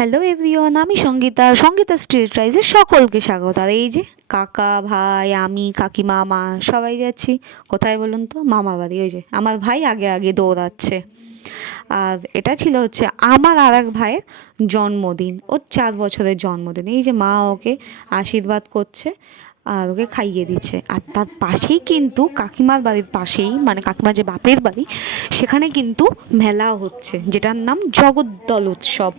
Hello everyone আমি Sangeeta Sangeeta street রাইজে সকলকে স্বাগত। আর এই যে কাকা, ভাই, আমি, কাকিমা, মা, সবাই যাচ্ছি। কোথায় বলুন তো? মামা বাড়ি, ওই যে আমার ভাই আগে আগে দৌড়াচ্ছে। আর এটা ছিল হচ্ছে আমার আর এক ভাইয়ের জন্মদিন, ওর চার বছরের জন্মদিন। এই যে মা ওকে আশীর্বাদ করছে। আর ওকে খাইয়ে দিচ্ছে। আর তার পাশেই কিন্তু কাকিমার বাড়ির পাশেই মানে কাকিমার যে বাপের বাড়ি, সেখানে কিন্তু মেলা হচ্ছে, যেটার নাম জগদ্দল উৎসব।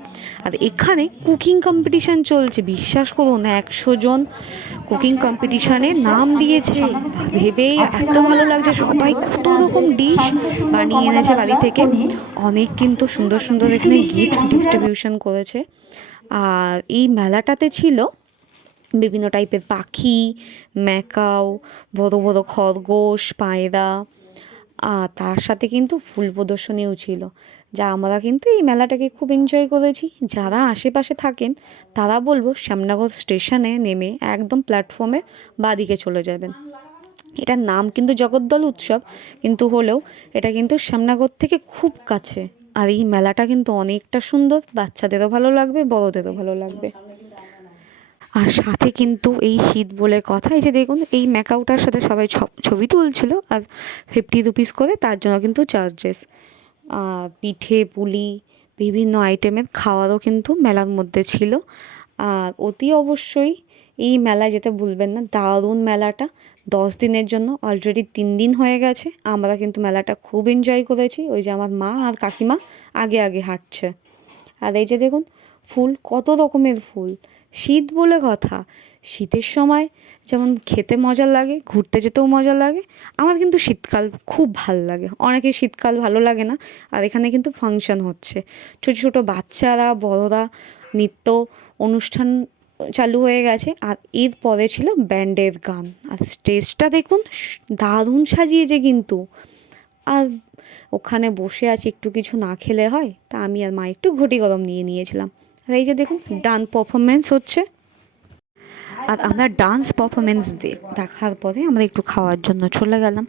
আর এখানে কুকিং কম্পিটিশান চলছে, বিশ্বাস করুন, একশো জন কুকিং কম্পিটিশানে নাম দিয়েছে। ভেবেই এত ভালো লাগছে, সবাই কত রকম ডিশ বানিয়ে এনেছে বাড়ি থেকে। অনেক কিন্তু সুন্দর সুন্দর এখানে গিফট ডিস্ট্রিবিউশন করেছে। আর এই মেলাটাতে ছিল বিভিন্ন টাইপের পাখি, ম্যাকাও, বড় বড় খরগোশ, পায়রা আর তার সাথে কিন্তু ফুল প্রদর্শনীও ছিল, যা আমরা কিন্তু এই মেলাটাকে খুব এনজয় করেছি। যারা আশেপাশে থাকেন, তারা বলব শ্যামনগর স্টেশনে নেমে একদম প্ল্যাটফর্মে বাদিকে চলে যাবেন। এটার নাম কিন্তু জগদ্দল উৎসব, কিন্তু হলেও এটা কিন্তু শ্যামনগর থেকে খুব কাছে। আর এই মেলাটা কিন্তু অনেকটা সুন্দর, বাচ্চাদেরও ভালো লাগবে, বড়দেরও ভালো লাগবে। আর সাথে কিন্তু এই শীত বলে কথা, এই যে দেখুন, এই ম্যাকাউটার সাথে সবাই ছবি তুলছিল আর ফিফটি রুপিস করে, তার জন্য কিন্তু চার্জেস পিঠে, পুলি, বিভিন্ন আইটেমের খাওয়ারও কিন্তু মেলার মধ্যে ছিল। আর অতি অবশ্যই এই মেলায় যেতে ভুলবেন না, দারুণ মেলাটা। দশ দিনের জন্য অলরেডি তিন দিন হয়ে গেছে, আমরা কিন্তু মেলাটা খুব এনজয় করেছি। ওই যে আমার মা আর কাকিমা আগে আগে হাঁটছে। আর এই যে দেখুন, ফুল, কত রকমের ফুল। শীত বলে কথা। শীতের সময় যেমন খেতে মজা লাগে, ঘুরতে যেতেও মজা লাগে। আমার কিন্তু শীতকাল খুব ভালো লাগে। অনেকে শীতকাল ভালো লাগে না, আর এখানে কিন্তু ফাংশন হচ্ছে। ছোটো ছোটো বাচ্চারা, বড়রা নৃত্য অনুষ্ঠান চালু হয়ে গেছে, আর এর পরে ছিল ব্যান্ডের গান। আর স্টেজটা দেখুন, দারুণ সাজিয়েছে কিন্তু। আর ওখানে বসে আছি, একটু কিছু না খেলে হয়, তা আমি আর মা একটু ঘটি গরম নিয়ে নিয়েছিলাম। আর এই যে দেখুন, ডান পারফরমেন্স হচ্ছে। আর আমরা ডান্স পারফরমেন্স দেখার পরে আমরা একটু খাওয়ার জন্য চলে গেলাম।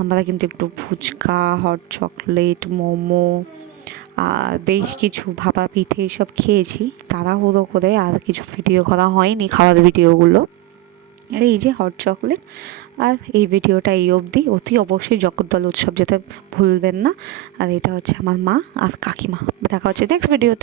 আমরা কিন্তু একটু ফুচকা হট চকলেট মোমো, আর বেশ কিছু ভাপা পিঠে এসব খেয়েছি। তাড়াহুড়ো করে আর কিছু ভিডিও করা হয়নি, খাওয়ার ভিডিওগুলো আর এই যে হট চকলেট আর এই ভিডিওটা এই অবধি। অতি অবশ্যই জগদ্দল উৎসব যেতে ভুলবেন না। আর এটা হচ্ছে আমার মা আর কাকিমা। দেখা হচ্ছে নেক্সট ভিডিওতে